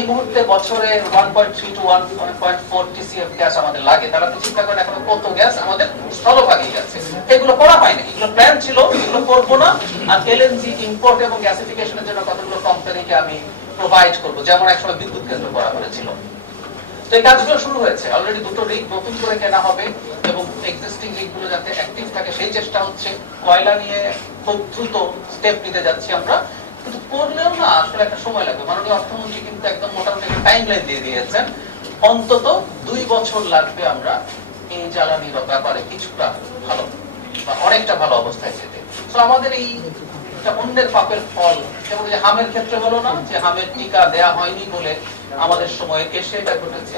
এই মুহূর্তে বছরে 1.3 to 1.4 TCF গ্যাস আমাদের লাগে, তারা তো চিন্তা করেন এখন কত গ্যাস আমাদের স্থলভাগে গেছে। এগুলো করা হয়নি, এগুলো প্ল্যান ছিল, এগুলো করবো না। আর এলএনজি ইম্পোর্ট এবং গ্যাসিফিকেশনের জন্য কতগুলো কোম্পানিকে আমি প্রোভাইড করব, যেমন একসময় বিদ্যুৎ কেন্দ্র করা হয়েছিল। তো এই কাজগুলো শুরু হয়েছে, অলরেডি দুটো রিগ নতুন করে কেনা হবে এবং এক্সিস্টিং রিগগুলো যাতে অ্যাক্টিভ থাকে সেই চেষ্টা হচ্ছে। কয়লা নিয়ে খুব দ্রুত স্টেপ নিতে যাচ্ছি আমরা, কিন্তু করলেও না আসলে একটা সময় লাগবে। মাননীয় অর্থমন্ত্রী কিন্তু একদম মোটামুটি একটা টাইমলাইন দিয়ে দিয়েছেন, অন্তত 2 বছর লাগবে আমরা এই জ্বালানির ব্যাপারে কিছুটা ভালো বা অনেকটা ভালো অবস্থায় যেতে। তো আমাদের এই অন্যের পাপের ফল, যেমন যে হামের ক্ষেত্রে হলো না যে হামের টিকা দেয়া হয়নি বলে আমাদের সময় এসে এটা ঘটেছে।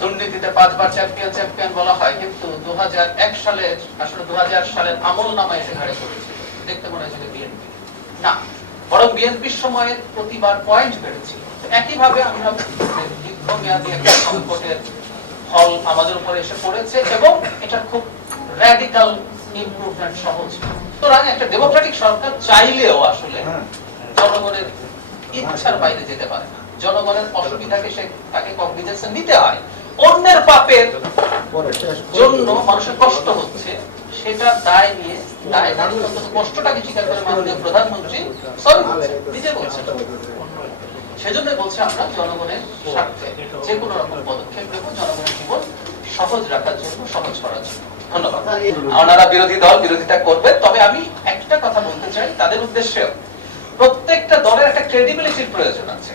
দুর্নীতিতে 5 বার চ্যাম্পিয়ন বলা হয়, কিন্তু 2001 সালে আসলে 2000 সালের আমল নামা এসে ঘাড়ে করেছিল। দেখতে মনে হয়েছিল বিএনপি না, বরং বিএনপির সময়ে প্রতিবার পয়েন্ট বেড়েছিল। একইভাবে আমরা দীর্ঘমেয়াদী একটা সংকটের ফল আমাদের উপরে এসে পড়েছে এবং এটা খুব র্যাডিক্যাল ইমপ্রুভমেন্ট সহজ। সুতরাং একটা ডেমোক্রেটিক সরকার চাইলেও আসলে জনগণের ইচ্ছার বাইরে যেতে পারে না। জনগণের অসুবিধাকে তাকে কগনিজেন্সে নিতে হয়। অন্যের পাপের জন্য মানুষের কষ্ট হচ্ছে, সেটা দায় নিয়ে কষ্টটাকে স্বীকার করে মাননীয় প্রধানমন্ত্রী সরি নিজে বলছেন। সেজন্য বলছে আমরা জনগণের স্বার্থে যে কোনো রকম পদক্ষেপ নেব, জনগণের জীবন সহজ রাখার জন্য, সহজ করার জন্য। ধন্যবাদ। ওনারা বিরোধী দল বিরোধিতা করবে, তবে আমি একটা কথা বলতে চাই তাদের উদ্দেশ্যেও, প্রত্যেকটা দলের একটা ক্রেডিবিলিটির প্রয়োজন আছে।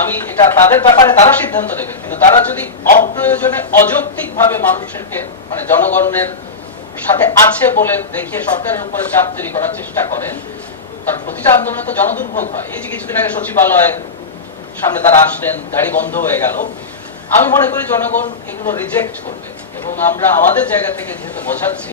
আমি এটা তাদের ব্যাপারে তারা সিদ্ধান্ত নেবে, কিন্তু তারা যদি অপ্রয়োজনে অযৌক্তিক ভাবে মানুষকে মানে জনগণের সাথে আছে বলে দেখিয়ে সরকারের উপরে চাপ তৈরি করার চেষ্টা করেন, তার প্রতিটা আন্দোলনে তো জনদুর্ভোগ হয়। এই যে কিছুদিন আগে সচিবালয়ের সামনে তারা আসলেন, গাড়ি বন্ধ হয়ে গেল, আমি মনে করি জনগণ এগুলো রিজেক্ট করবে এবং আমরা আমাদের জায়গা থেকে যেহেতু বোঝাচ্ছি